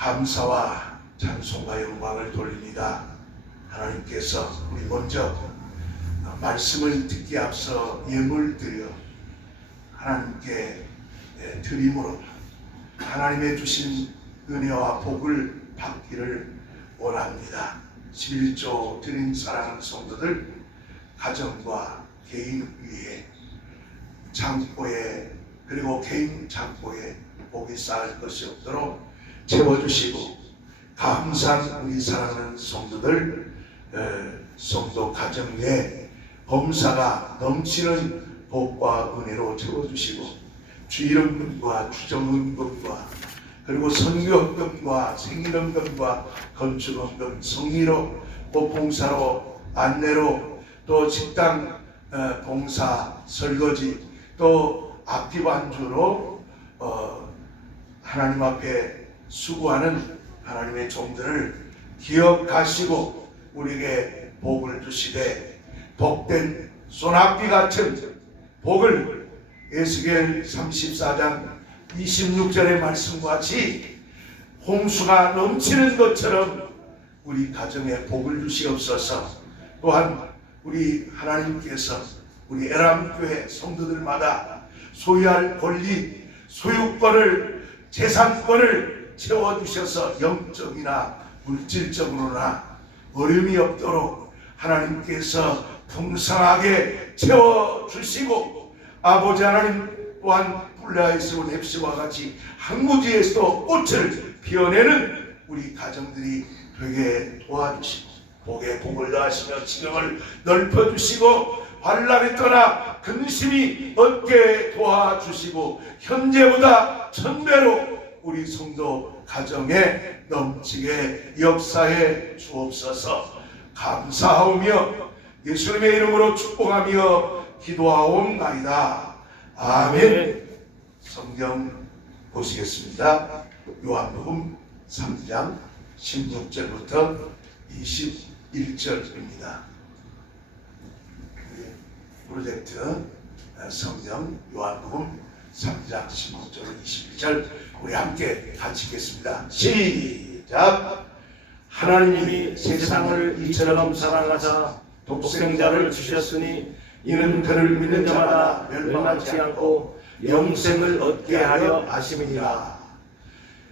감사와 찬송과 영광을 돌립니다. 하나님께서 우리 먼저 말씀을 듣기 앞서 예물 드려 하나님께 드림으로 하나님의 주신 은혜와 복을 받기를 원합니다. 11조 드린 사랑하는 성도들, 가정과 개인 위에 창고에 그리고 개인 창고에 복이 쌓일 것이 없도록 채워주시고, 감사한 우리 사랑하는 성도들, 성도 가정 내에 범사가 넘치는 복과 은혜로 채워주시고, 주일원금과 주정원금과 그리고 선교원금과 생일원금과 건축원금, 성리로 봉사로 안내로 또 식당 봉사 설거지 또 악기 반주로 하나님 앞에 수고하는 하나님의 종들을 기억하시고 우리에게 복을 주시되, 복된 소낙비 같은 복을 에스겔 34장 26절의 말씀과 같이 홍수가 넘치는 것처럼 우리 가정에 복을 주시옵소서. 또한 우리 하나님께서 우리 에람교회 성도들마다 소유할 권리, 소유권을, 재산권을 채워주셔서 영적이나 물질적으로나 어려움이 없도록 하나님께서 풍성하게 채워주시고, 아버지 하나님 또한 블레아에서 온 앱시와 같이 항무지에서도 꽃을 피워내는 우리 가정들이 되게 도와주시고, 복에 복을 더하시며 지경을 넓혀주시고, 환난이 떠나 근심이 얻게 도와주시고, 현재보다 1000배로 우리 성도 가정에 넘치게 역사해 주옵소서. 감사하오며 예수님의 이름으로 축복하며 기도하옵나이다. 아멘. 성경 보시겠습니다. 요한복음 3장 16절부터 21절입니다. 프로젝트 성경 요한복음 3장 16절 21절 우리 함께 같이 읽겠습니다. 시작. 하나님이 세상을 이처럼 사랑하사 독생자를 주셨으니 이는 그를 믿는 자마다 멸망치 않고 영생을 얻게 하려 하심이니라.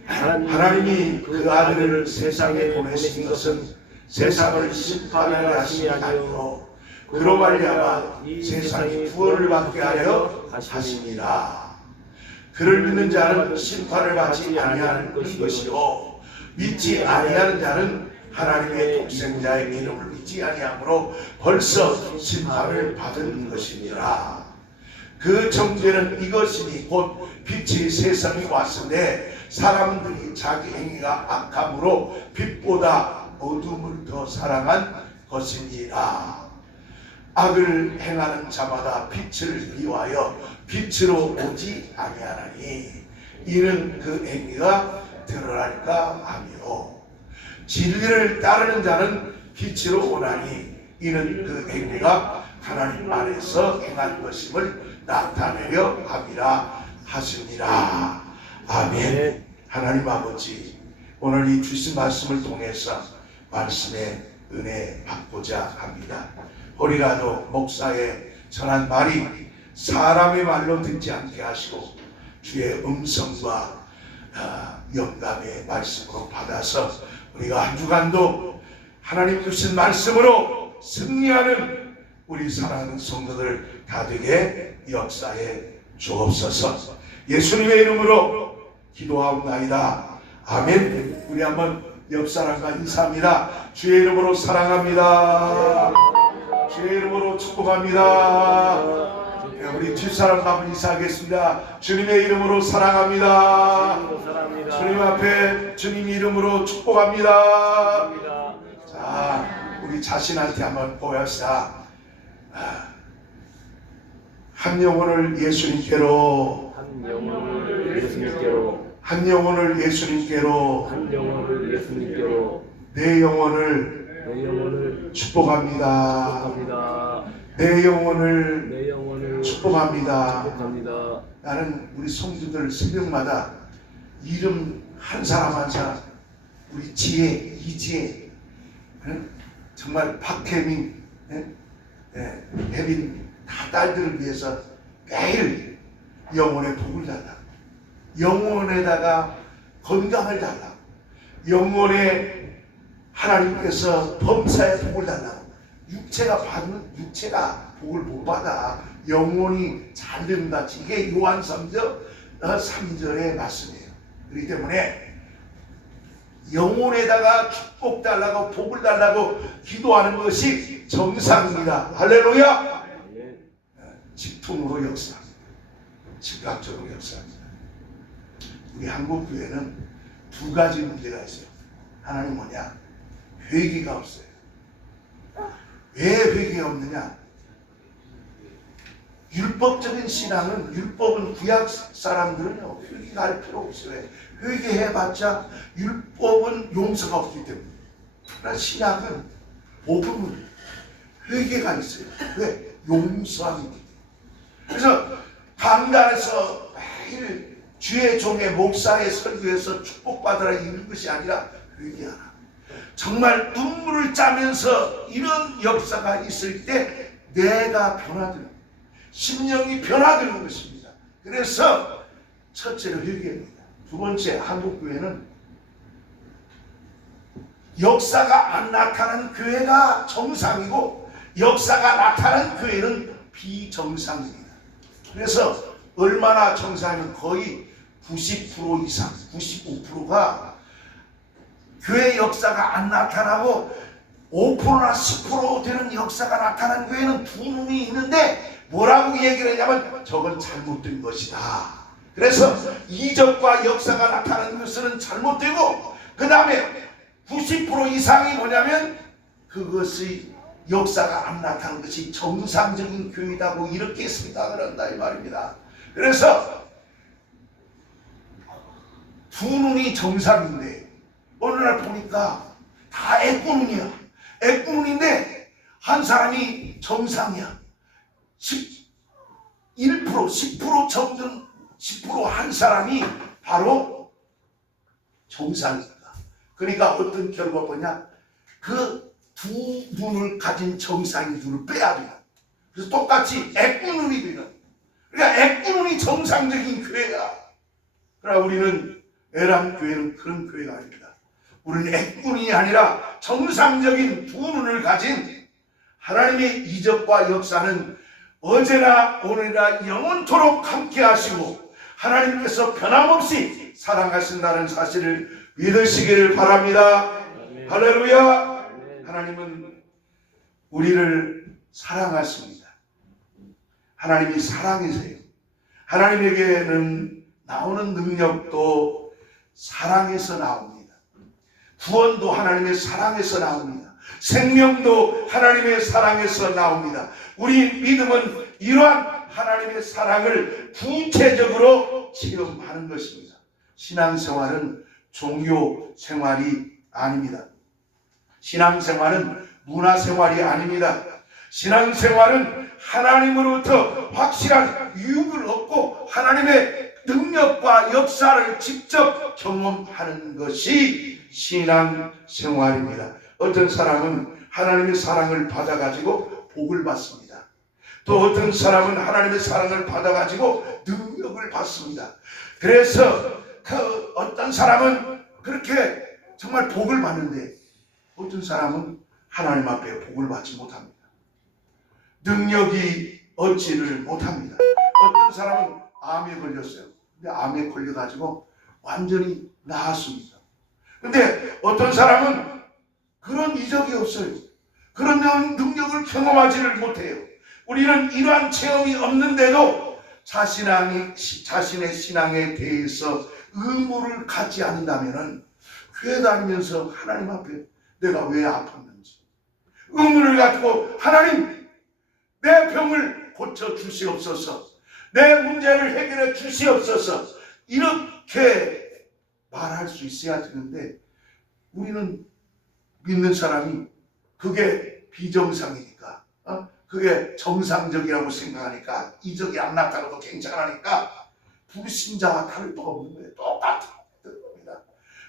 하나님이 그 아들을 세상에 보내신 것은 세상을 심판하려 하심이 아니요 그로 말미암아 세상이 구원을 받게 하려 하심이라. 그를 믿는 자는 심판을 받지 아니하는 것이요 믿지 아니하는 자는 하나님의 독생자의 이름을 믿지 아니하므로 벌써 심판을 받은 것이니라. 그 정죄는 이것이니 곧 빛이 세상에 왔으되 사람들이 자기 행위가 악함으로 빛보다 어둠을 더 사랑한 것이니라. 악을 행하는 자마다 빛을 미워하여 빛으로 오지 아니하나니 이는 그 행위가 드러날까 하며, 진리를 따르는 자는 빛으로 오나니 이는 그 행위가 하나님 안에서 행한 것임을 나타내려 함이라 하시니라. 아멘. 하나님 아버지, 오늘 이 주신 말씀을 통해서 말씀의 은혜 받고자 합니다. 호리라도 목사의 전한 말이 사람의 말로 듣지 않게 하시고 주의 음성과 영감의 말씀으로 받아서 우리가 한 주간도 하나님 주신 말씀으로 승리하는 우리 사랑하는 성도들 다 되게 역사해 주옵소서. 예수님의 이름으로 기도하옵나이다. 아멘. 우리 한번 옆 사람과 인사합니다. 주의 이름으로 사랑합니다. 주의 이름으로 축복합니다. 우리 뒷사람과 한번 인사하겠습니다. 주님의 이름으로 사랑합니다. 주님 앞에 주님 이름으로 축복합니다. 자, 우리 자신한테 한번 보여봅시다. 한 영혼을 예수님께로, 한 영혼을 예수님께로, 한 영혼을 예수님께로, 한 영혼을 예수님께로, 내 영혼을 내 영혼을 축복합니다. 축복합니다. 내 영혼을 내 영혼을 축복합니다. 축복합니다. 나는 우리 성도들 새벽마다 이름 한 사람 한 사람 우리 지혜, 이지혜, 정말 박혜민, 혜민 다 딸들을 위해서 매일 영혼의 복을 달라, 영혼에다가 건강을 달라, 영혼에 하나님께서 범사의 복을 달라. 육체가 복을 못 받아. 영혼이 잘 된다. 이게 요한 3절의 말씀이에요. 그렇기 때문에 영혼에다가 축복 달라고 복을 달라고 기도하는 것이 정상입니다. 할렐루야. 직통으로 역사합니다. 즉각적으로 역사합니다. 우리 한국교회는 두 가지 문제가 있어요. 하나는 뭐냐? 회개가 없어요. 왜 회개가 없느냐? 율법적인 신앙은, 율법은 구약 사람들은요 회개할 필요 없어요. 회개해봤자 율법은 용서가 없기 때문에. 그러나 신약은 복음은 회개가 있어요. 왜? 용서함이 있기 때문에. 그래서 강단에서 매일 주의 종의 목사의 설교에서 축복받으라 이런 것이 아니라 회개하라. 정말 눈물을 짜면서 이런 역사가 있을 때 내가 변화되는, 심령이 변화되는 것입니다. 그래서 첫째로 회개입니다. 두 번째, 한국교회는 역사가 안 나타난 교회가 정상이고 역사가 나타난 교회는 비정상입니다. 그래서 얼마나 정상이면 거의 90% 이상, 95%가 교회 역사가 안 나타나고 5%나 10% 되는 역사가 나타난 교회는 두 놈이 있는데 뭐라고 얘기를 하냐면 저건 잘못된 것이다. 그래서 이적과 역사가 나타나는 것은 잘못되고, 그 다음에 90% 이상이 뭐냐면 그것이 역사가 안 나타나는 것이 정상적인 교회다고 이렇게 생각을 한다 이 말입니다. 그래서 두 눈이 정상인데 어느 날 보니까 다 애꾸눈이야. 애꾸눈인데 한 사람이 정상이야. 1%, 10% 정도, 10% 한 사람이 바로 정상입니다. 그러니까 어떤 결과가 뭐냐? 그 두 눈을 가진 정상인 눈을 빼야 돼요. 그래서 똑같이 애꾸눈이 되는. 그러니까 애꾸눈이 정상적인 교회야. 그러나 우리는 애람교회는 그런 교회가 아닙니다. 우리는 애꾼이 아니라 정상적인 두 눈을 가진 하나님의 이적과 역사는 어제나 오늘이나 영원토록 함께 하시고 하나님께서 변함없이 사랑하신다는 사실을 믿으시기를 바랍니다. 아멘. 할렐루야. 아멘. 하나님은 우리를 사랑하십니다. 하나님이 사랑이세요. 하나님에게는 나오는 능력도 사랑에서 나옵니다. 구원도 하나님의 사랑에서 나옵니다. 생명도 하나님의 사랑에서 나옵니다. 우리 믿음은 이러한 하나님의 사랑을 구체적으로 체험하는 것입니다. 신앙생활은 종교 생활이 아닙니다. 신앙생활은 문화생활이 아닙니다. 신앙생활은 하나님으로부터 확실한 유익을 얻고 하나님의 능력과 역사를 직접 경험하는 것이 신앙생활입니다. 어떤 사람은 하나님의 사랑을 받아가지고 복을 받습니다. 또 어떤 사람은 하나님의 사랑을 받아가지고 능력을 받습니다. 그래서 그 어떤 사람은 그렇게 정말 복을 받는데 어떤 사람은 하나님 앞에 복을 받지 못합니다. 능력이 얻지를 못합니다. 어떤 사람은 암에 걸렸어요. 근데 암에 걸려가지고 완전히 나았습니다. 근데 어떤 사람은 그런 이적이 없어요. 그런 능력을 경험하지를 못해요. 우리는 이러한 체험이 없는데도 자신의 신앙에 대해서 의무를 갖지 않는다면 교회 다니면서 하나님 앞에 내가 왜 아팠는지 의무를 갖고 하나님 내 병을 고쳐 주시옵소서, 내 문제를 해결해 주시옵소서 이렇게 말할 수 있어야 되는데 우리는 믿는 사람이 그게 비정상이니까 그게 정상적이라고 생각하니까 이적이 안 나타나도 괜찮으니까 불신자와 다를 바가 없는 거예요. 똑같은 겁니다.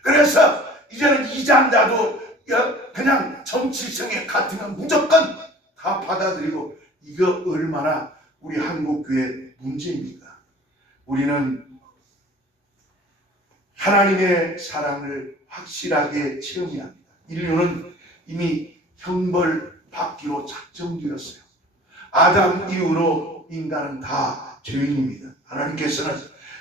그래서 이제는 믿지 않다도 그냥 정치성에 같으면 무조건 다 받아들이고, 이거 얼마나 우리 한국교회 문제입니까? 우리는 하나님의 사랑을 확실하게 체험해야 합니다. 인류는 이미 형벌 받기로 작정되었어요. 아담 이후로 인간은 다 죄인입니다. 하나님께서는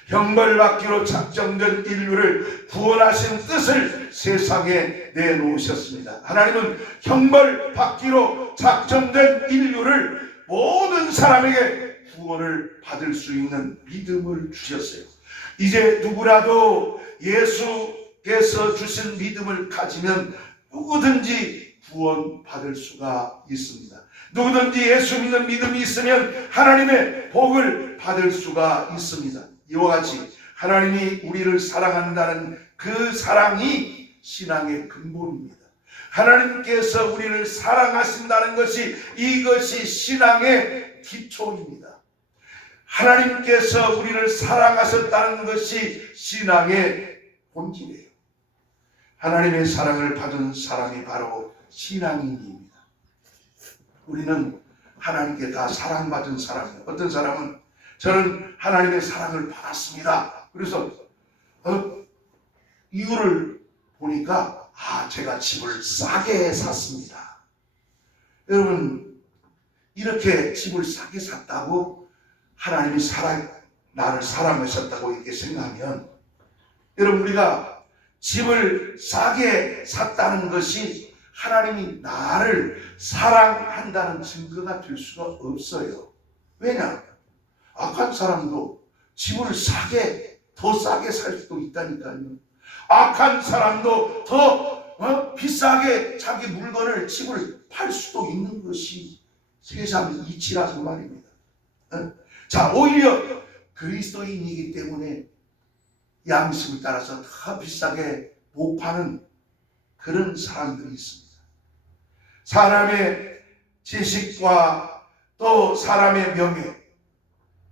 형벌 받기로 작정된 인류를 구원하신 뜻을 세상에 내놓으셨습니다. 하나님은 형벌 받기로 작정된 인류를 모든 사람에게 구원을 받을 수 있는 믿음을 주셨어요. 이제 누구라도 예수께서 주신 믿음을 가지면 누구든지 구원받을 수가 있습니다. 누구든지 예수 믿는 믿음이 있으면 하나님의 복을 받을 수가 있습니다. 이와 같이 하나님이 우리를 사랑한다는 그 사랑이 신앙의 근본입니다. 하나님께서 우리를 사랑하신다는 것이, 이것이 신앙의 기초입니다. 하나님께서 우리를 사랑하셨다는 것이 신앙의 본질이에요. 하나님의 사랑을 받은 사람이 바로 신앙인입니다. 우리는 하나님께 다 사랑받은 사람이에요. 어떤 사람은 저는 하나님의 사랑을 받았습니다. 그래서 이유를 보니까 제가 집을 싸게 샀습니다. 여러분, 이렇게 집을 싸게 샀다고 하나님이 나를 사랑하셨다고 이렇게 생각하면, 여러분, 우리가 집을 싸게 샀다는 것이 하나님이 나를 사랑한다는 증거가 될 수가 없어요. 왜냐? 악한 사람도 집을 더 싸게 살 수도 있다니까요. 악한 사람도 더 비싸게 자기 물건을, 집을 팔 수도 있는 것이 세상 이치라서 말입니다. 자, 오히려 그리스도인이기 때문에 양심을 따라서 더 비싸게 못 파는 그런 사람들이 있습니다. 사람의 지식과 또 사람의 명예,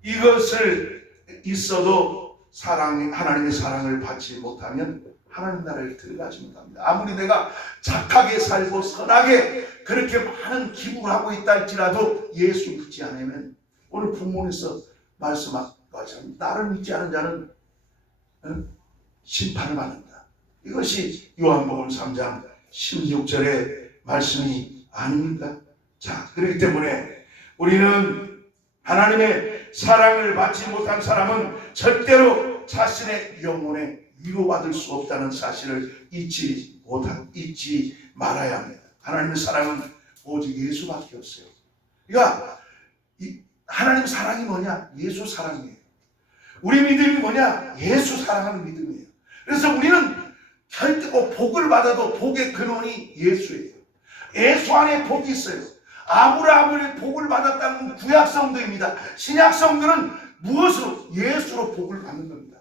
이것을 있어도 하나님의 사랑을 받지 못하면 하나님 나라를 들어가지 못합니다. 아무리 내가 착하게 살고 선하게 그렇게 많은 기부를 하고 있다 할지라도 예수 믿지 않으면, 오늘 본문에서 말씀한 것처럼 나를 믿지 않은 자는 심판을 받는다. 이것이 요한복음 3장 16절의 말씀이 아닙니까? 자, 그렇기 때문에 우리는 하나님의 사랑을 받지 못한 사람은 절대로 자신의 영혼에 위로받을 수 없다는 사실을 잊지 말아야 합니다. 하나님의 사랑은 오직 예수밖에 없어요. 그러니까 하나님 사랑이 뭐냐? 예수 사랑이에요. 우리 믿음이 뭐냐? 예수 사랑하는 믿음이에요. 그래서 우리는 결코 복을 받아도 복의 근원이 예수예요. 예수 안에 복이 있어요. 아브라함을 복을 받았다는 구약 성도입니다. 신약 성도는 무엇으로? 예수로 복을 받는 겁니다.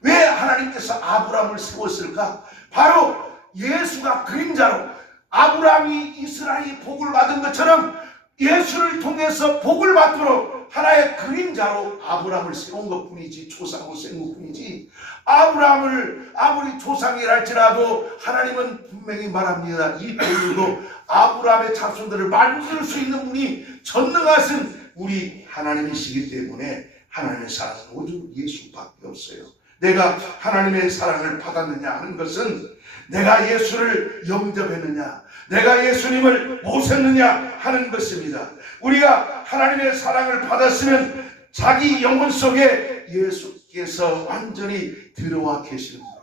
왜 하나님께서 아브라함을 세웠을까? 바로 예수가 그림자로, 아브라함이 이스라엘이 복을 받은 것처럼 예수를 통해서 복을 받도록 하나의 그림자로 아브라함을 세운 것뿐이지, 조상으로 세운 것뿐이지, 아브라함을 아무리 조상이라 할지라도 하나님은 분명히 말합니다. 이 복으로 아브라함의 자손들을 만들 수 있는 분이 전능하신 우리 하나님이시기 때문에 하나님의 사랑은 오직 예수밖에 없어요. 내가 하나님의 사랑을 받았느냐 하는 것은 내가 예수를 영접했느냐, 내가 예수님을 모셨느냐 하는 것입니다. 우리가 하나님의 사랑을 받았으면 자기 영혼 속에 예수께서 완전히 들어와 계시는 거예요.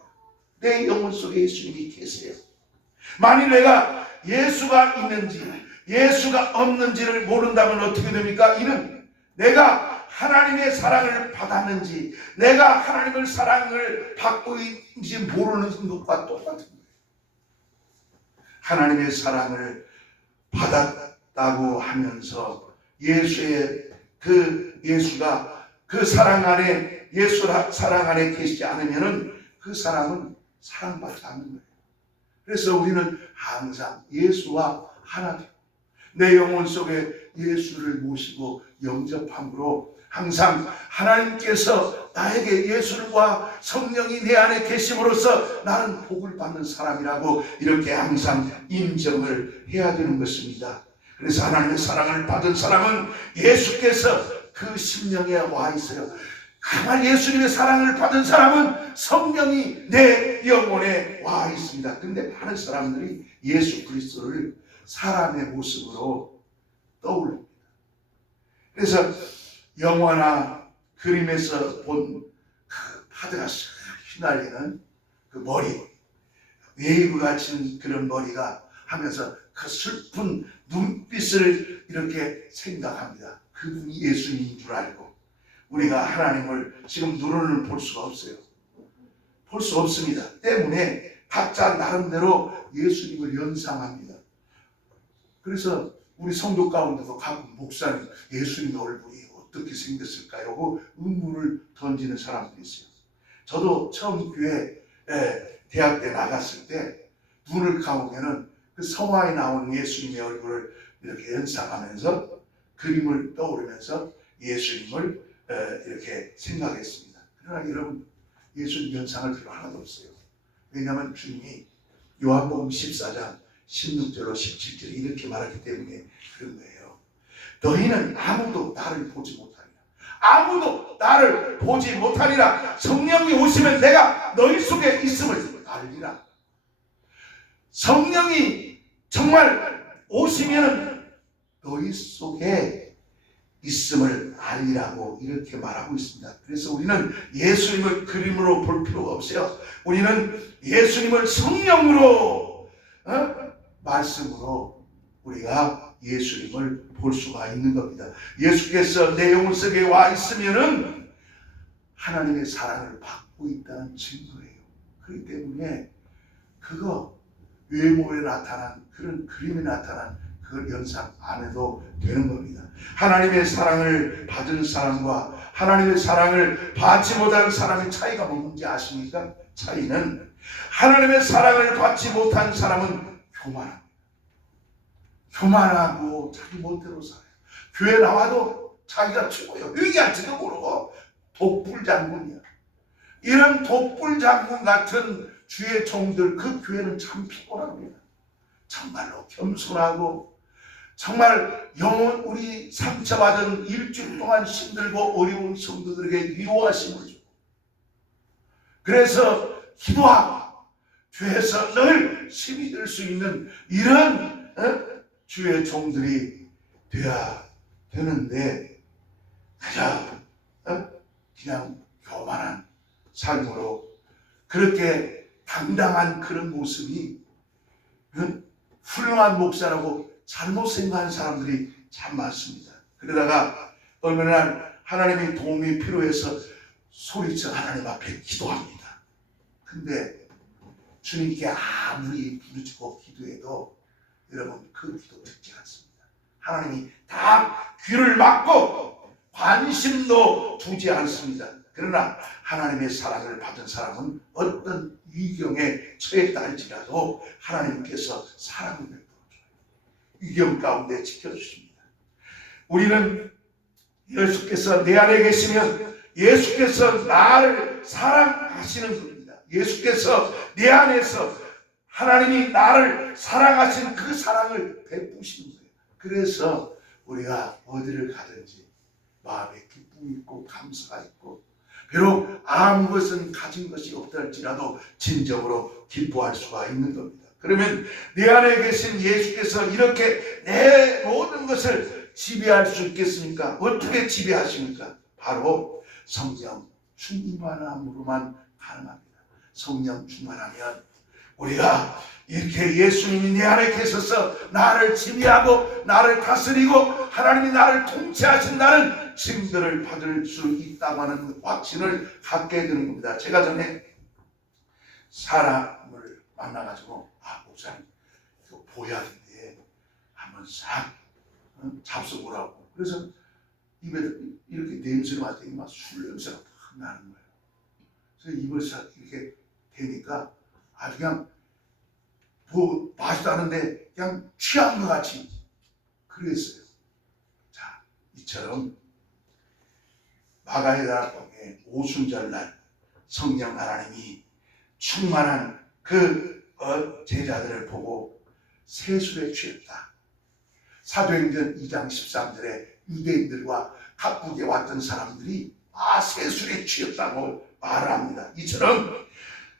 내 영혼 속에 예수님이 계세요. 만일 내가 예수가 있는지 예수가 없는지를 모른다면 어떻게 됩니까? 이는 내가 하나님의 사랑을 받았는지, 내가 하나님의 사랑을 받고 있는지 모르는 것과 똑같은 거예요. 하나님의 사랑을 받았다고 하면서 예수가 그 사랑 안에, 예수 사랑 안에 계시지 않으면은 그 사람은 사랑받지 않는 거예요. 그래서 우리는 항상 예수와 하나 되고 내 영혼 속에 예수를 모시고 영접함으로 항상 하나님께서 나에게 예수님과 성령이 내 안에 계심으로써 나는 복을 받는 사람이라고 이렇게 항상 인정을 해야 되는 것입니다. 그래서 하나님의 사랑을 받은 사람은 예수께서 그 심령에 와 있어요. 가만 예수님의 사랑을 받은 사람은 성령이 내 영혼에 와 있습니다. 근데 많은 사람들이 예수 그리스도를 사람의 모습으로 떠올립니다. 그래서 영화나 그림에서 본 그 파도가 싹 휘날리는 그 머리, 웨이브 같은 그런 머리가 하면서 그 슬픈 눈빛을 이렇게 생각합니다. 그분이 예수님인 줄 알고 우리가 하나님을 지금 눈으로는 볼 수가 없어요. 볼 수 없습니다. 때문에 각자 나름대로 예수님을 연상합니다. 그래서 우리 성도 가운데도 가끔 목사님 예수님의 얼굴이 어떻게 생겼을까요? 하고 의문을 던지는 사람들이 있어요. 저도 처음 교회 대학 때 나갔을 때 눈을 감으면은 그 성화에 나오는 예수님의 얼굴을 이렇게 연상하면서 그림을 떠오르면서 예수님을 이렇게 생각했습니다. 그러나 여러분 예수님 연상할 필요 하나도 없어요. 왜냐하면 주님이 요한복음 14장 16절로 17절에 이렇게 말하기 때문에 그런 거예요. 너희는 아무도 나를 보지 못하리라. 아무도 나를 보지 못하리라. 성령이 오시면 내가 너희 속에 있음을 알리라. 성령이 정말 오시면 너희 속에 있음을 알리라고 이렇게 말하고 있습니다. 그래서 우리는 예수님을 그림으로 볼 필요가 없어요. 우리는 예수님을 성령으로 말씀으로 우리가 예수님을 볼 수가 있는 겁니다. 예수께서 내 영혼 속에 와 있으면은 하나님의 사랑을 받고 있다는 증거예요. 그렇기 때문에 그거 외모에 나타난 그런 그림에 나타난 그걸 연상 안 해도 되는 겁니다. 하나님의 사랑을 받은 사람과 하나님의 사랑을 받지 못한 사람의 차이가 뭔지 아십니까? 차이는 하나님의 사랑을 받지 못한 사람은 교만합니다. 교만하고 자기 멋대로 살아요. 교회 나와도 자기가 최고예요. 얘기할지도 모르고 독불장군이야. 이런 독불장군 같은 주의 종들, 그 교회는 참 피곤합니다. 정말로 겸손하고 정말 영혼 우리 상처받은 일주일 동안 힘들고 어려운 성도들에게 위로하심을 주고 그래서 기도하고 주에서 늘 힘이 될 수 있는 이런 주의 종들이 되어야 되는데 그냥 교만한 삶으로 그렇게 당당한 그런 모습이 훌륭한 목사라고 잘못 생각하는 사람들이 참 많습니다. 그러다가 어느 날 하나님의 도움이 필요해서 소리쳐 하나님 앞에 기도합니다. 근데 주님께 아무리 부르짖고 기도해도 여러분 그 기도 듣지 않습니다. 하나님이 다 귀를 막고 관심도 두지 않습니다. 그러나 하나님의 사랑을 받은 사람은 어떤 위경에 처했다 할지라도 하나님께서 사랑을 베풀어줘요. 위경 가운데 지켜주십니다. 우리는 예수께서 내 안에 계시면 예수께서 나를 사랑하시는 겁니다. 예수께서 내 안에서 하나님이 나를 사랑하시는 그 사랑을 베푸시는 거예요. 그래서 우리가 어디를 가든지 마음에 기쁨이 있고 감사가 있고 비록 아무 것은 가진 것이 없다 할지라도 진정으로 기뻐할 수가 있는 겁니다. 그러면 내 안에 계신 예수께서 이렇게 내 모든 것을 지배할 수 있겠습니까? 어떻게 지배하십니까? 바로 성령 충만함으로만 가능합니다. 성령 충만하면 우리가 이렇게 예수님이 내 안에 계셔서 나를 지배하고 나를 다스리고 하나님이 나를 통치하신다는 증거를 받을 수 있다고 하는 확신을 갖게 되는 겁니다. 제가 전에 사람을 만나가지고 목사님 이거 보약인데 한번 싹 잡숴보라고 그래서 입에 이렇게 냄새를 맡더니 막 술 냄새가 팍 나는 거예요. 그래서 입을 싹 이렇게 대니까 아주 그냥 뭐 맛이 나는데 그냥 취한 것 같이 그랬어요. 자, 이처럼 마가에다 봉의 오순절날 성령 하나님이 충만한 그 제자들을 보고 세술에 취했다. 사도행전 2장 13절에 유대인들과 갑국에 왔던 사람들이 세술에 취했다고 말을 합니다. 이처럼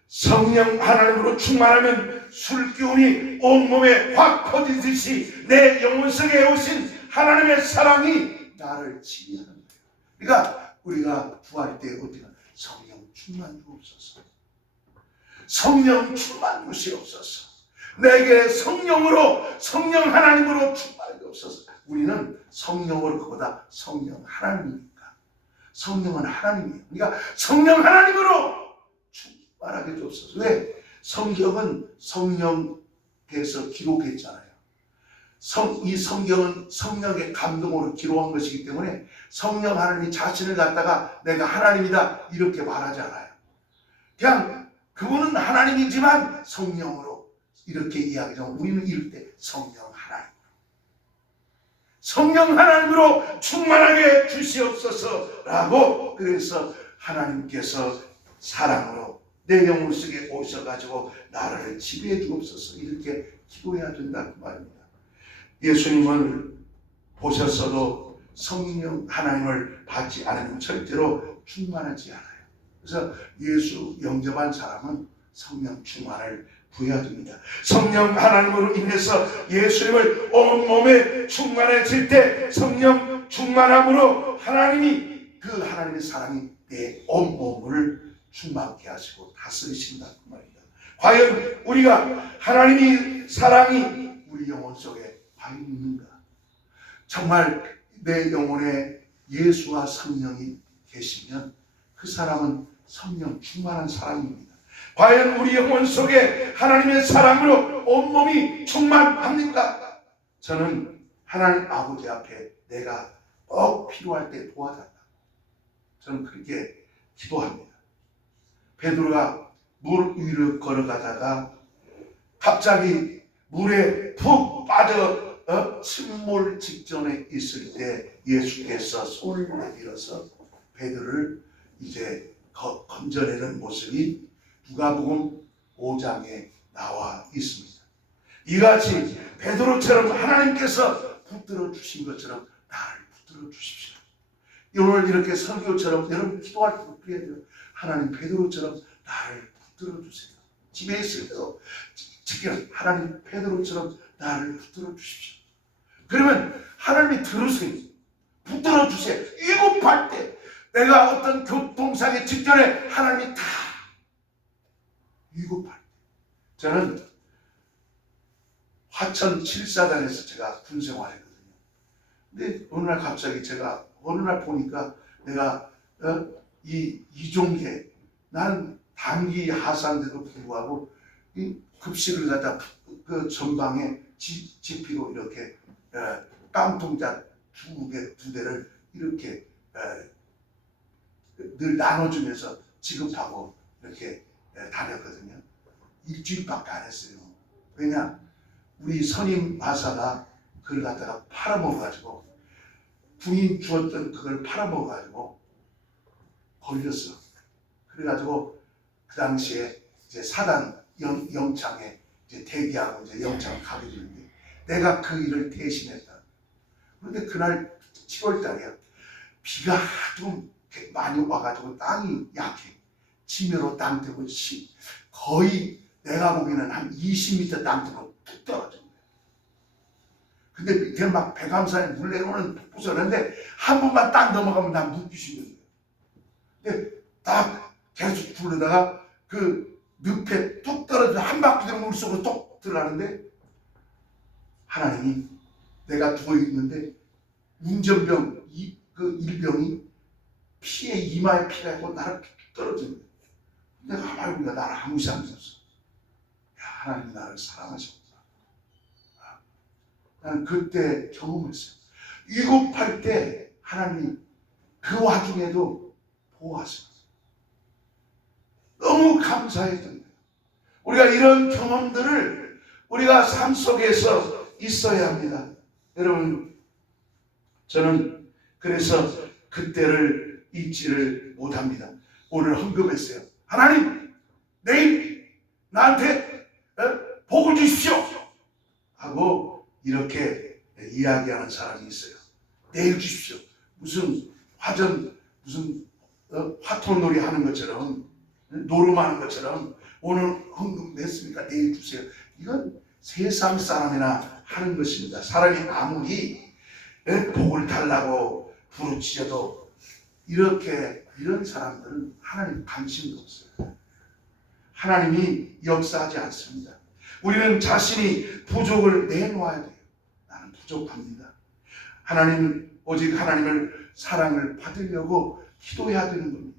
성령 하나님으로 충만하면 술 기운이 온몸에 확 퍼지듯이 내 영혼 속에 오신 하나님의 사랑이 나를 지배하는 거예요. 그러니까 우리가 구할 때 어떻게 성령 충만 주옵소서. 성령 충만 주시옵소서. 내게 성령으로 성령 하나님으로 충만해 주옵소서. 우리는 성령으로 그보다 성령 하나님이니까. 성령은 하나님이에요. 그러니까 성령 하나님으로 충만하게 주옵소서. 왜? 성경은 성령께서 기록했잖아요. 이 성경은 성령의 감동으로 기록한 것이기 때문에 성령 하나님이 자신을 갖다가 내가 하나님이다 이렇게 말하지 않아요. 그냥 그분은 하나님이지만 성령으로 이렇게 이야기하면 우리는 이럴 때 성령 하나님, 성령 하나님으로 충만하게 주시옵소서라고. 그래서 하나님께서 사랑으로 내 영혼 속에 오셔가지고 나를 지배해 주옵소서 이렇게 기도해야 된다 그 말입니다. 예수님을 보셨어도 성령 하나님을 받지 않으면 절대로 충만하지 않아요. 그래서 예수 영접한 사람은 성령 충만을 구해야 됩니다. 성령 하나님으로 인해서 예수님을 온몸에 충만해질 때 성령 충만함으로 하나님이 그 하나님의 사랑이 내 온몸을 충만케 하시고 다스리신다 그 말입니다. 과연 우리가 하나님이 사랑이 우리 영혼 속에 과연 있는가? 정말 내 영혼에 예수와 성령이 계시면 그 사람은 성령 충만한 사람입니다. 과연 우리 영혼 속에 하나님의 사랑으로 온몸이 충만합니까? 저는 하나님 아버지 앞에 내가 꼭 필요할 때 도와달라. 저는 그렇게 기도합니다. 베드로가 물 위를 걸어가다가 갑자기 물에 푹 빠져 침몰 직전에 있을 때 예수께서 손을 내밀어서 베드로를 이제 건져내는 모습이 누가복음 5장에 나와 있습니다. 이같이 베드로처럼 하나님께서 붙들어 주신 것처럼 나를 붙들어 주십시오. 오늘 이렇게 설교처럼 여러분 기도할 때 그래야 돼요. 하나님 베드로처럼 나를 붙들어 주세요. 집에 있을 때도 하나님 베드로처럼 나를 붙들어 주십시오. 그러면 하나님이 들으세요. 붙들어 주세요. 위급할 때 내가 어떤 교통사고 직전에 하나님이 다 위급할 때 저는 화천 7사단에서 제가 군생활했거든요. 근데 어느 날 갑자기 제가 어느 날 보니까 내가 이 이종계 나는 단기 하사인데도 불구하고 이 급식을 갖다 그 전방에 지피로 이렇게 깡통자 두 대를 이렇게 늘 나눠주면서 지급하고 이렇게 다녔거든요. 일주일밖에 안 했어요. 왜냐? 우리 선임 마사가 그걸 갖다가 팔아먹어가지고 군인 주었던 그걸 팔아먹어가지고 걸렸어. 그래가지고 그 당시에 이제 사단 영창에 이제 대기하고 이제 영창을 가게 되는데 내가 그 일을 대신했다. 그런데 그날 7월 달이야. 비가 아주 많이 와가지고 땅이 약해. 지면으로 땅 대고 거의 내가 보기에는 한 20m 땅 대고 툭 떨어진 거야. 근데 밑에 막 백암산에 물 내려오는 부서는데 한 번만 딱 넘어가면 난 눕히시는 거야. 근데 딱 계속 부르다가 그 늪에 뚝 떨어져 한 바퀴 들 물속으로 뚝 들어가는데 하나님이 내가 누워있는데 운전병 그 일병이 피에 이마에 피가 있고 나를 떨어지는 거야. 내가 가만히 보니까 나를 아무 이상 없었어. 하나님이 나를 사랑하셨구나. 나는 그때 경험했어요. 위급할 때 하나님이 그 와중에도 보호하셨어요. 너무 감사했던 거예요. 우리가 이런 경험들을 우리가 삶 속에서 있어야 합니다. 여러분, 저는 그래서 그때를 잊지를 못합니다. 오늘 헌금했어요. 하나님, 내일 나한테 복을 주십시오 하고 이렇게 이야기하는 사람이 있어요. 내일 주십시오. 무슨 화통놀이 하는 것처럼, 노름하는 것처럼 오늘 헌금 냈으니까 내일 주세요. 이건 세상 사람이나 하는 것입니다. 사람이 아무리 복을 달라고 부르짖어도 이런 사람들은 하나님 관심도 없어요. 하나님이 역사하지 않습니다. 우리는 자신이 부족을 내놓아야 돼요. 나는 부족합니다. 오직 하나님을 사랑을 받으려고 기도해야 되는 겁니다.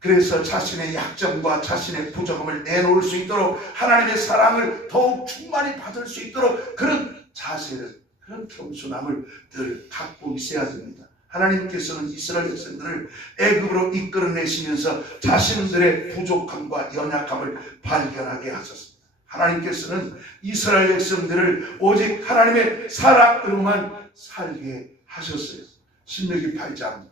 그래서 자신의 약점과 자신의 부족함을 내놓을 수 있도록 하나님의 사랑을 더욱 충만히 받을 수 있도록 그런 자세를, 그런 겸손함을 늘 갖고 있어야 됩니다. 하나님께서는 이스라엘 백성들을 애굽으로 이끌어내시면서 자신들의 부족함과 연약함을 발견하게 하셨습니다. 하나님께서는 이스라엘 백성들을 오직 하나님의 사랑으로만 살게 하셨어요. 신명기 8장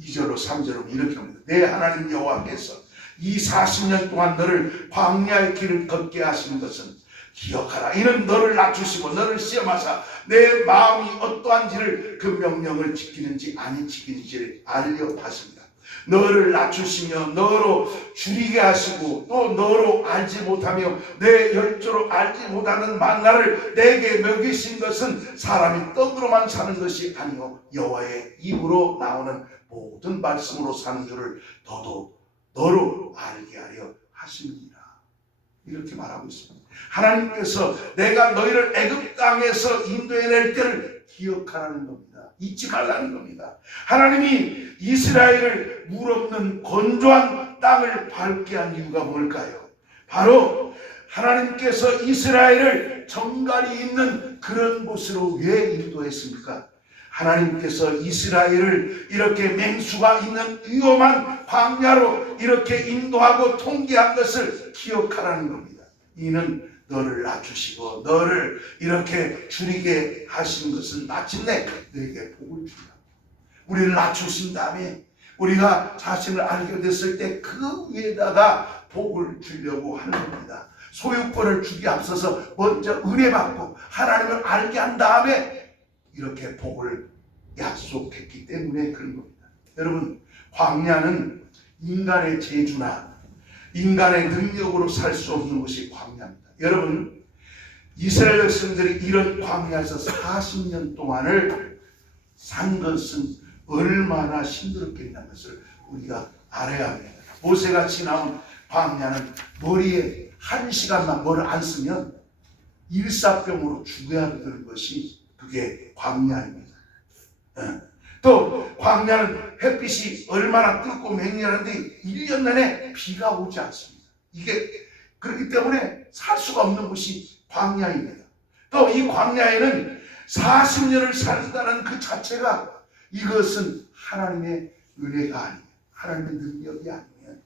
2절로 3절로 이렇게 합니다. 내 하나님 여호와께서 이 40년 동안 너를 광야의 길을 걷게 하신 것은 기억하라. 이는 너를 낮추시고 너를 시험하사 내 마음이 어떠한지를 그 명령을 지키는지 아니 지키는지를 알려 하십니다. 너를 낮추시며 너로 줄이게 하시고 또 너로 알지 못하며 내 열조로 알지 못하는 만나를 내게 먹이신 것은 사람이 떡으로만 사는 것이 아니요 여호와의 입으로 나오는 모든 말씀으로 사는 줄을 너도 너로 알게 하려 하십니다. 이렇게 말하고 있습니다. 하나님께서 내가 너희를 애굽 땅에서 인도해낼 때를 기억하라는 겁니다. 잊지 말라는 겁니다. 하나님이 이스라엘을 물 없는 건조한 땅을 밟게 한 이유가 뭘까요? 바로 하나님께서 이스라엘을 정갈이 있는 그런 곳으로 왜 인도했습니까? 하나님께서 이스라엘을 이렇게 맹수가 있는 위험한 광야로 이렇게 인도하고 통계한 것을 기억하라는 겁니다. 이는 너를 낮추시고 너를 이렇게 줄이게 하신 것은 마침내 너에게 복을 준다. 우리를 낮추신 다음에 우리가 자신을 알게 됐을 때 그 위에다가 복을 주려고 하는 겁니다. 소유권을 주기 앞서서 먼저 은혜 받고 하나님을 알게 한 다음에 이렇게 복을 약속했기 때문에 그런 겁니다. 여러분, 광야는 인간의 재주나 인간의 능력으로 살 수 없는 것이 광야입니다. 여러분, 이스라엘 백성들이 이런 광야에서 40년 동안을 산 것은 얼마나 힘들었겠냐는 것을 우리가 알아야 합니다. 모세같이 나온 광야는 머리에 1시간만 뭐를 안 쓰면 일사병으로 죽어야 되는 것이 그게 광야입니다. 또 광야는 햇빛이 얼마나 뜨겁고 맹렬한데 1년 내내 비가 오지 않습니다. 이게 그렇기 때문에 살 수가 없는 곳이 광야입니다. 또 이 광야에는 40년을 산다는 그 자체가 이것은 하나님의 은혜가 아니에요. 하나님의 능력이 아니면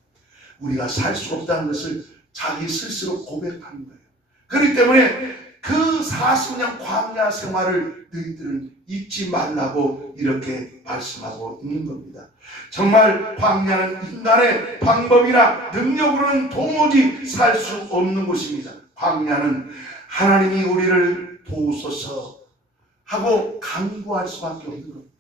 우리가 살 수 없다는 것을 자기 스스로 고백하는 거예요. 그렇기 때문에 그 40년 광야 생활을 너희들은 잊지 말라고 이렇게 말씀하고 있는 겁니다. 정말 광야는 인간의 방법이나 능력으로는 도무지 살 수 없는 곳입니다. 광야는 하나님이 우리를 도우소서 하고 간구할 수밖에 없는 겁니다.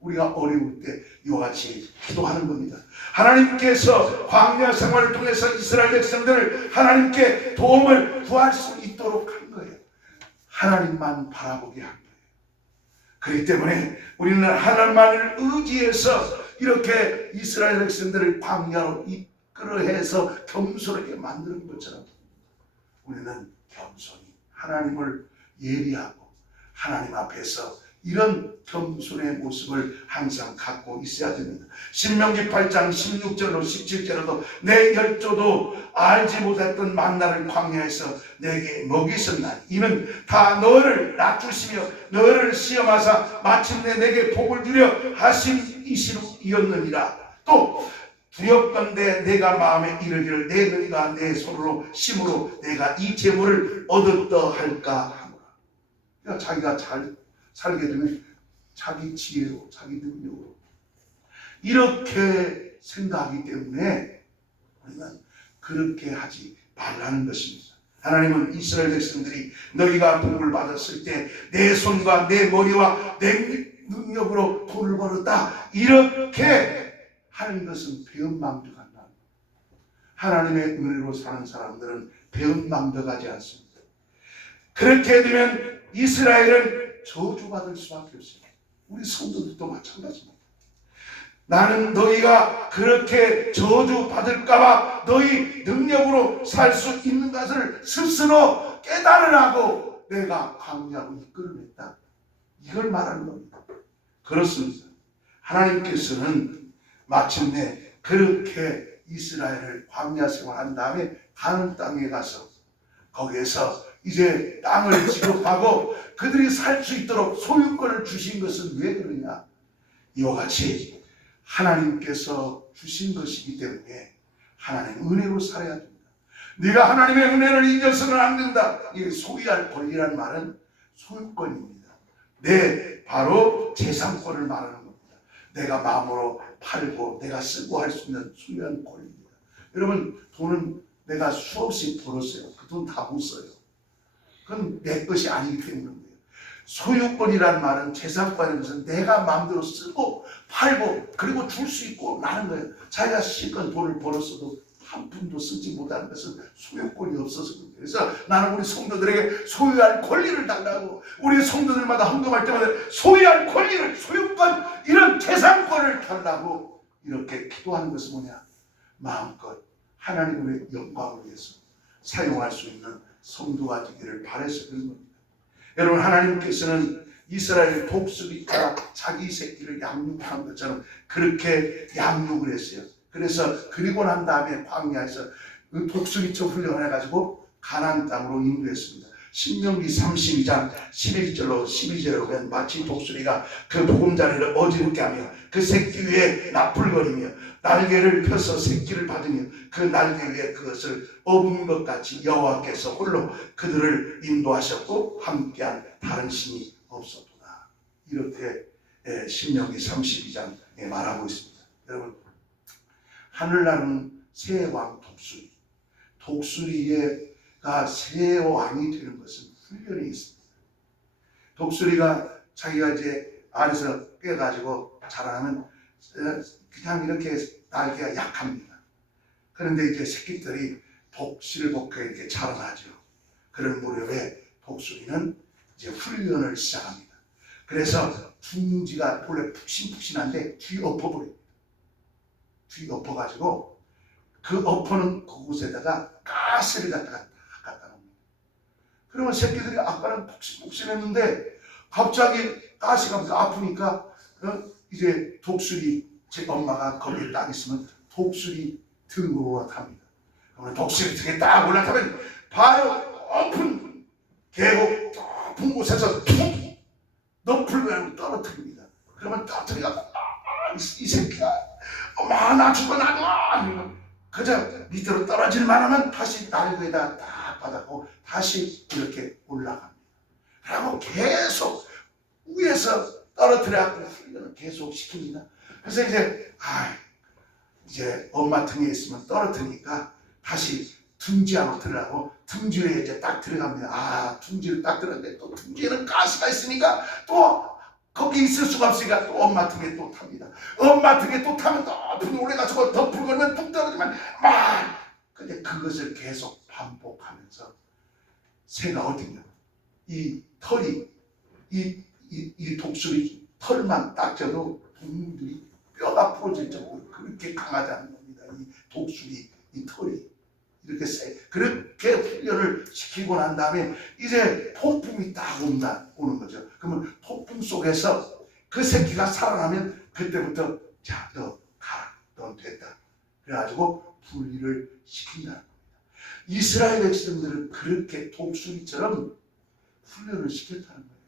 우리가 어려울 때 이와 같이 기도하는 겁니다. 하나님께서 광야 생활을 통해서 이스라엘 백성들을 하나님께 도움을 구할 수 있도록 한 거예요. 하나님만 바라보게 한 거예요. 그렇기 때문에 우리는 하나님만을 의지해서 이렇게 이스라엘 백성들을 광야로 이끌어해서 겸손하게 만드는 것처럼 우리는 겸손히 하나님을 예리하고 하나님 앞에서 이런 겸손의 모습을 항상 갖고 있어야 됩니다. 신명기 8장 16절로 17절에도 내 열조도 알지 못했던 만나를 광야에서 내게 먹이셨나니 이는 다 너를 낮추시며 너를 시험하사 마침내 내게 복을 주려 하심이시였느니라. 또 두렵건대 내가 마음에 이르기를 내 너희가 내 손으로 심으로 내가 이 재물을 얻었다 할까 하노라. 그러니까 자기가 잘 살게 되면 자기 지혜로 자기 능력으로 이렇게 생각하기 때문에 우리는 그렇게 하지 말라는 것입니다. 하나님은 이스라엘 백성들이 너희가 복을 받았을 때 내 손과 내 머리와 내 능력으로 돈을 벌었다 이렇게 하는 것은 배은망덕한다. 하나님의 은혜로 사는 사람들은 배은망덕하지 않습니다. 그렇게 되면 이스라엘은 저주받을 수밖에 없어요. 우리 성도들도 마찬가지입니다. 나는 너희가 그렇게 저주받을까봐 너희 능력으로 살 수 있는 것을 스스로 깨달으라고 내가 광야로 이끌어냈다. 이걸 말하는 겁니다. 그렇습니다. 하나님께서는 마침내 그렇게 이스라엘을 광야 생활한 다음에 가나안 땅에 가서 거기에서 이제 땅을 지급하고 그들이 살 수 있도록 소유권을 주신 것은 왜 그러냐? 이와 같이 하나님께서 주신 것이기 때문에 하나님 은혜로 살아야 됩니다. 네가 하나님의 은혜를 잊어서는 안 된다. 이 소유할 권리란 말은 소유권입니다. 바로 재산권을 말하는 겁니다. 내가 마음으로 팔고 내가 쓰고 할 수 있는 소유한 권리입니다. 여러분, 돈은 내가 수없이 벌었어요. 그 돈 다 못 써요. 그건 내 것이 아니기 때문인 거예요. 소유권이란 말은 재산권인 것은 내가 마음대로 쓰고 팔고 그리고 줄 수 있고 나는 거예요. 자기가 실컷 돈을 벌었어도 한 푼도 쓰지 못하는 것은 소유권이 없어서 그래요. 그래서 나는 우리 성도들에게 소유할 권리를 달라고, 우리 성도들마다 헌금할 때마다 소유할 권리를, 소유권, 이런 재산권을 달라고 이렇게 기도하는 것은 뭐냐? 마음껏 하나님의 영광을 위해서 사용할 수 있는 성도가 되기를 바라서 그런 겁니다. 여러분, 하나님께서는 이스라엘 독수리가 자기 새끼를 양육한 것처럼 그렇게 양육을 했어요. 그래서 그리고 난 다음에 광야에서 그 독수리처럼 훈련을 해가지고 가나안 땅으로 인도했습니다. 신명기 32장 11절로 12절에 보면 마치 독수리가 그 보금자리를 어지럽게 하며 그 새끼 위에 나풀거리며 날개를 펴서 새끼를 받으며 그 날개 위에 그것을 업은 것 같이 여호와께서 홀로 그들을 인도하셨고 함께한 다른 신이 없었구나. 이렇게 신명기 32장에 말하고 있습니다. 여러분, 하늘나라는 새 왕 독수리, 독수리가 새 왕이 되는 것은 훈련이 있습니다. 독수리가 자기가 이제 알에서 깨가지고 자라면 그냥 이렇게 날개가 약합니다. 그런데 이제 새끼들이 독실을 벗고 이렇게 자라나죠. 그런 무렵에 독수리는 이제 훈련을 시작합니다. 그래서 둥지가 원래 푹신푹신한데 뒤 엎어버립니다. 뒤 엎어가지고 그 엎어는 그곳에다가 가스를 갖다 놉니다. 그러면 새끼들이 아까는 푹신푹신했는데 갑자기 가시가 아프니까 이제 독수리, 제 엄마가 거기에 딱 있으면 독수리 등으로 올라탑니다. 그러면 독수리 등에 딱 올라타면 바로 엎은 계곡 높은 곳에서 툭 높을 외로 떨어뜨립니다. 그러면 떨어뜨리가 이 새끼가 나 죽어나도 그저 밑으로 떨어질만 하면 다시 날개에다 딱 받았고 다시 이렇게 올라갑니다. 그리고 계속 위에서 떨어뜨려갖고 훈련을 계속 시킵니다. 그래서 이제 엄마 등에 있으면 떨어뜨리니까 다시 둥지 안으로 들어가고 둥지에 이제 딱 들어갑니다. 둥지를 딱 들어갔는데 또 둥지에는 가스가 있으니까 또 거기 있을 수가 없으니까 또 엄마 등에 또 탑니다. 엄마 등에 또 타면 또 오래가지고 덮을거리면 뚝 떨어지면 근데 그것을 계속 반복하면서 새가 어딨냐, 이 털이 이 독수리 털만 딱 져도 동물들이 뼈가 부러질 정도로 그렇게 강하다는 겁니다. 이 독수리 이 털이 이렇게 그렇게 훈련을 시키고 난 다음에 이제 폭풍이 딱 오는 거죠. 그러면 폭풍 속에서 그 새끼가 살아나면 그때부터 자, 너 가라, 넌 됐다. 그래가지고 분리를 시킨다는 겁니다. 이스라엘 백성들은 그렇게 독수리처럼 훈련을 시켰다는 거예요.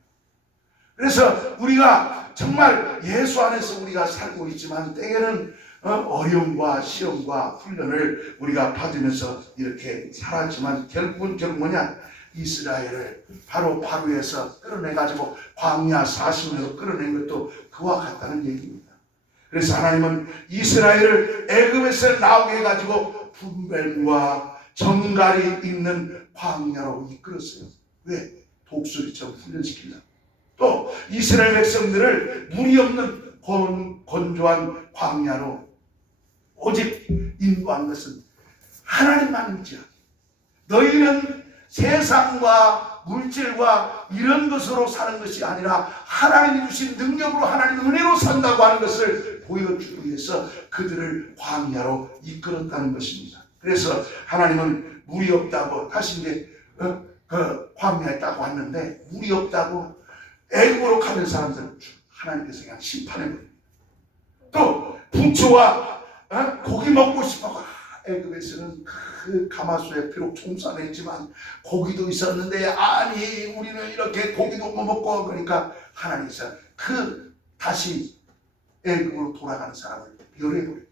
그래서 우리가 정말 예수 안에서 우리가 살고 있지만 때에는 어려움과 시험과 훈련을 우리가 받으면서 이렇게 살았지만 결국은 뭐냐? 이스라엘을 바로 바로에서 끌어내가지고 광야 40년으로 끌어낸 것도 그와 같다는 얘기입니다. 그래서 하나님은 이스라엘을 애굽에서 나오게 해가지고 분별과 정갈이 있는 광야로 이끌었어요. 왜? 독수리처럼 훈련시키려고. 또 이스라엘 백성들을 물이 없는 건조한 광야로 오직 인도한 것은 하나님만 의지하게. 너희는 세상과 물질과 이런 것으로 사는 것이 아니라 하나님이 주신 능력으로, 하나님의 은혜로 산다고 하는 것을 보여주기 위해서 그들을 광야로 이끌었다는 것입니다. 그래서 하나님은 물이 없다고 다시 이제 그 광야에 딱 왔는데, 물이 없다고 애굽으로 가는 사람들을 하나님께서 그냥 심판해버립니다. 또 부추와 고기 먹고 싶어. 애굽에서는 그 가마솥에 비록 총사냈지만 고기도 있었는데, 아니 우리는 이렇게 고기도 못 먹고, 그러니까 하나님께서 다시 애굽으로 돌아가는 사람을 멸해버립니다.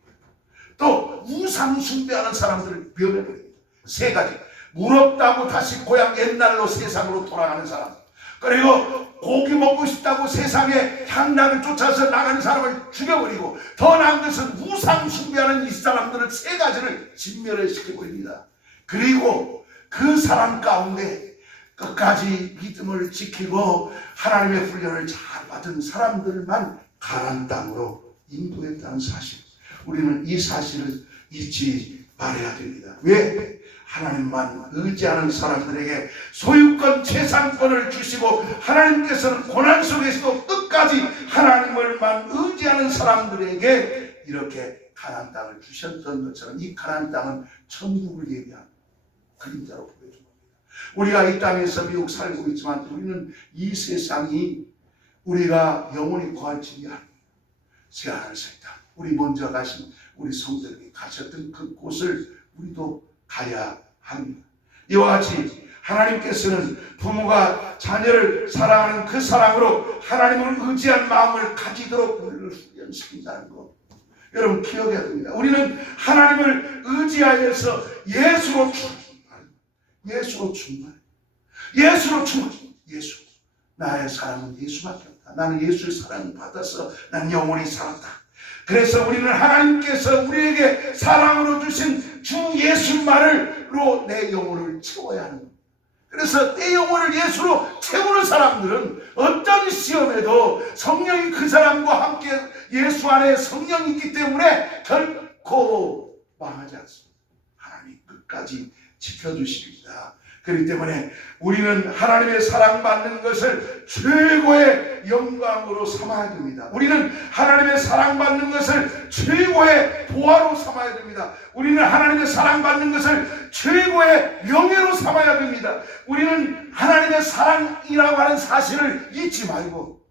또 우상 숭배하는 사람들을 멸해버립니다. 세 가지. 물 없다고 다시 고향 옛날로 세상으로 돌아가는 사람, 그리고 고기 먹고 싶다고 세상에 향락을 쫓아서 나가는 사람을 죽여버리고, 더 나은 것은 우상 숭배하는 이 사람들을 세 가지를 진멸시켜버립니다. 그리고 그 사람 가운데 끝까지 믿음을 지키고 하나님의 훈련을 잘 받은 사람들만 가나안 땅으로 인도했다는 사실, 우리는 이 사실을 잊지 말아야 됩니다. 왜? 하나님만 의지하는 사람들에게 소유권, 재산권을 주시고, 하나님께서는 고난 속에서도 끝까지 하나님을만 의지하는 사람들에게 이렇게 가나안 땅을 주셨던 것처럼, 이 가나안 땅은 천국을 예비한 그림자로 보여줍니다. 우리가 이 땅에서 비록 살고 있지만 우리는 이 세상이 우리가 영원히 거할 집이 아닙니다. 새하늘의 땅, 우리 먼저 가신 우리 성도님이 가셨던 그곳을 우리도 가야 합니다. 이와 같이 하나님께서는 부모가 자녀를 사랑하는 그 사랑으로 하나님을 의지한 마음을 가지도록 우리를 훈련시킨다는 것, 여러분 기억해야 됩니다. 우리는 하나님을 의지하여서 예수로 충만, 예수. 나의 사랑은 예수밖에 없다. 나는 예수의 사랑을 받아서 난 영원히 살았다. 그래서 우리는 하나님께서 우리에게 사랑으로 주신 주 예수만으로 내 영혼을 채워야 하는 겁니다. 그래서 내 영혼을 예수로 채우는 사람들은 어떤 시험에도 성령이 그 사람과 함께, 예수 안에 성령이 있기 때문에 결코 망하지 않습니다. 하나님 끝까지 지켜주십니다. 그렇기 때문에 우리는 하나님의 사랑받는 것을 최고의 영광으로 삼아야 됩니다. 우리는 하나님의 사랑받는 것을 최고의 보화로 삼아야 됩니다. 우리는 하나님의 사랑받는 것을 최고의 명예로 삼아야 됩니다. 우리는 하나님의 사랑이라고 하는 사실을 잊지 말고,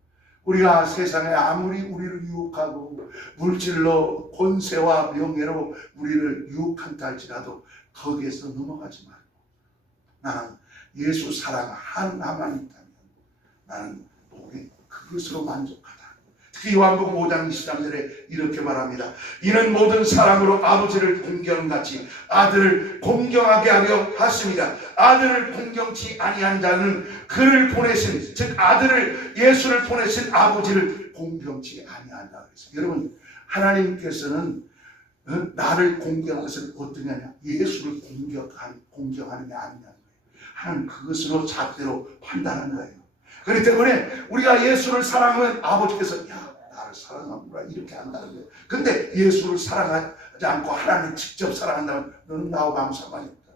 우리가 세상에 아무리 우리를 유혹하고 물질로, 권세와 명예로 우리를 유혹한다 할지라도 거기에서 넘어가지 말고, 나는 예수 사랑 하나만 있다면 나는 오직 그것으로 만족하다. 특히 요한복음 5장 23절에 이렇게 말합니다. 이는 모든 사람으로 아버지를 공경같이 아들을 공경하게 하려 하십니다. 아들을 공경치 아니한 자는 그를 보내신, 즉 아들을, 예수를 보내신 아버지를 공경치 아니한다. 그래서 여러분, 하나님께서는 나를 공경하는 것은 어떠냐냐, 예수를 공경하느냐 아니냐, 하나님 그것으로 잣대로 판단하는 거예요. 그렇기 때문에 우리가 예수를 사랑하면 아버지께서 야, 나를 사랑하구나 이렇게 한다는 거예요. 근데 예수를 사랑하지 않고 하나님을 직접 사랑한다면 너는 나하고 아무 상관이 없다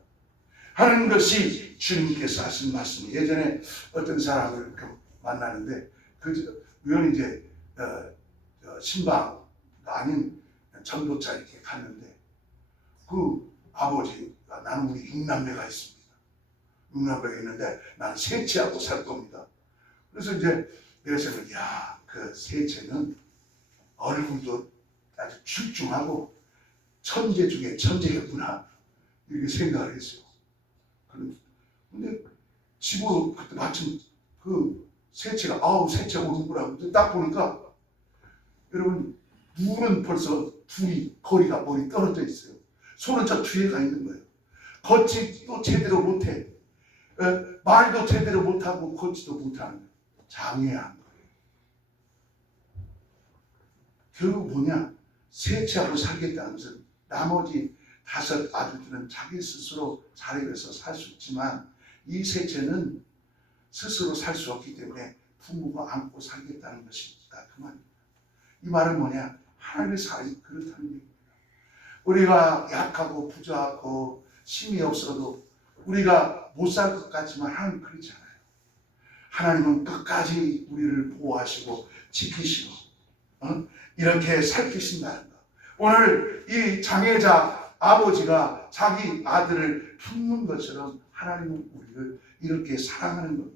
하는 것이 주님께서 하신 말씀이에요. 예전에 어떤 사람을 만나는데 우연히 이제 신방 아닌 전도차 이렇게 갔는데, 그 아버지가, 나는 우리 6남매가 있습니다. 6남매가 있는데 나는 셋째하고 살 겁니다. 그래서 이제 내가 생각해, 야, 그 셋째는 얼굴도 아주 출중하고 천재 중에 천재였구나 이렇게 생각을 했어요. 근데 집으로 그때 마침 그 셋째가 셋째 오는구나. 근데 딱 보니까 여러분, 눈은 벌써 둘이 거리가 멀리 떨어져 있어요. 손은 저 뒤에 가 있는 거예요. 걷지도 제대로 못해. 말도 제대로 못하고 걷지도 못하는 거예요. 장애한 거예요. 결국 뭐냐? 셋째하고 살겠다는 것은 나머지 5 아들들은 자기 스스로 자립해서 살 수 있지만 이 셋째는 스스로 살 수 없기 때문에 부모가 안고 살겠다는 것이다. 그 말입니다. 이 말은 뭐냐? 하나님의 사랑이 그렇다는 얘기입니다. 우리가 약하고 부족하고 힘이 없어도 우리가 못 살 것 같지만 하나님은 그렇지 않아요. 하나님은 끝까지 우리를 보호하시고 지키시고 이렇게 살피신다는 것. 오늘 이 장애자 아버지가 자기 아들을 품는 것처럼 하나님은 우리를 이렇게 사랑하는 겁니다.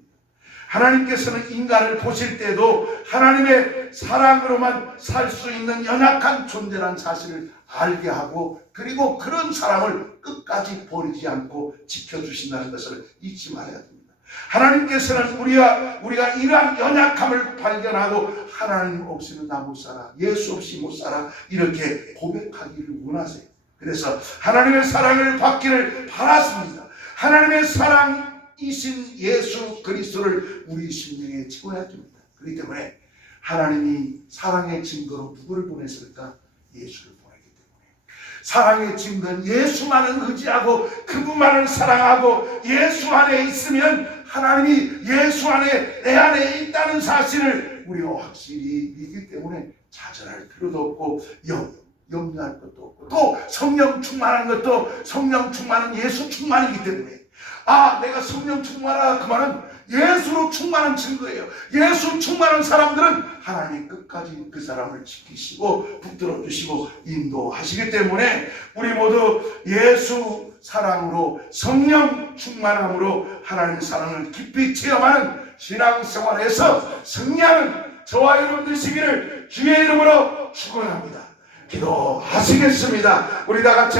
하나님께서는 인간을 보실 때도 하나님의 사랑으로만 살 수 있는 연약한 존재라는 사실을 알게 하고 그리고 그런 사랑을 끝까지 버리지 않고 지켜주신다는 것을 잊지 말아야 됩니다. 하나님께서는 우리가 이러한 연약함을 발견하고 하나님 없이는 나 못 살아, 예수 없이 못 살아 이렇게 고백하기를 원하세요. 그래서 하나님의 사랑을 받기를 바랐습니다. 하나님의 사랑이신 예수 그리스도를 우리 심령에 채워야 됩니다. 그렇기 때문에 하나님이 사랑의 증거로 누구를 보냈을까? 예수를 보냈기 때문에. 사랑의 증거는 예수만을 의지하고 그분만을 사랑하고 예수 안에 있으면 하나님이 예수 안에 내 안에 있다는 사실을 우리가 확실히 믿기 때문에 좌절할 필요도 없고 염려할 것도 없고 또 성령 충만한 것도 성령 충만은 예수 충만이기 때문에 내가 성령 충만하다 그 말은 예수로 충만한 증거예요. 예수 충만한 사람들은 하나님이 끝까지 그 사람을 지키시고 붙들어 주시고 인도하시기 때문에 우리 모두 예수 사랑으로 성령 충만함으로 하나님의 사랑을 깊이 체험하는 신앙생활에서 승리하는 저와 여러분 되시기를 주의 이름으로 축원합니다. 기도하시겠습니다. 우리 다 같이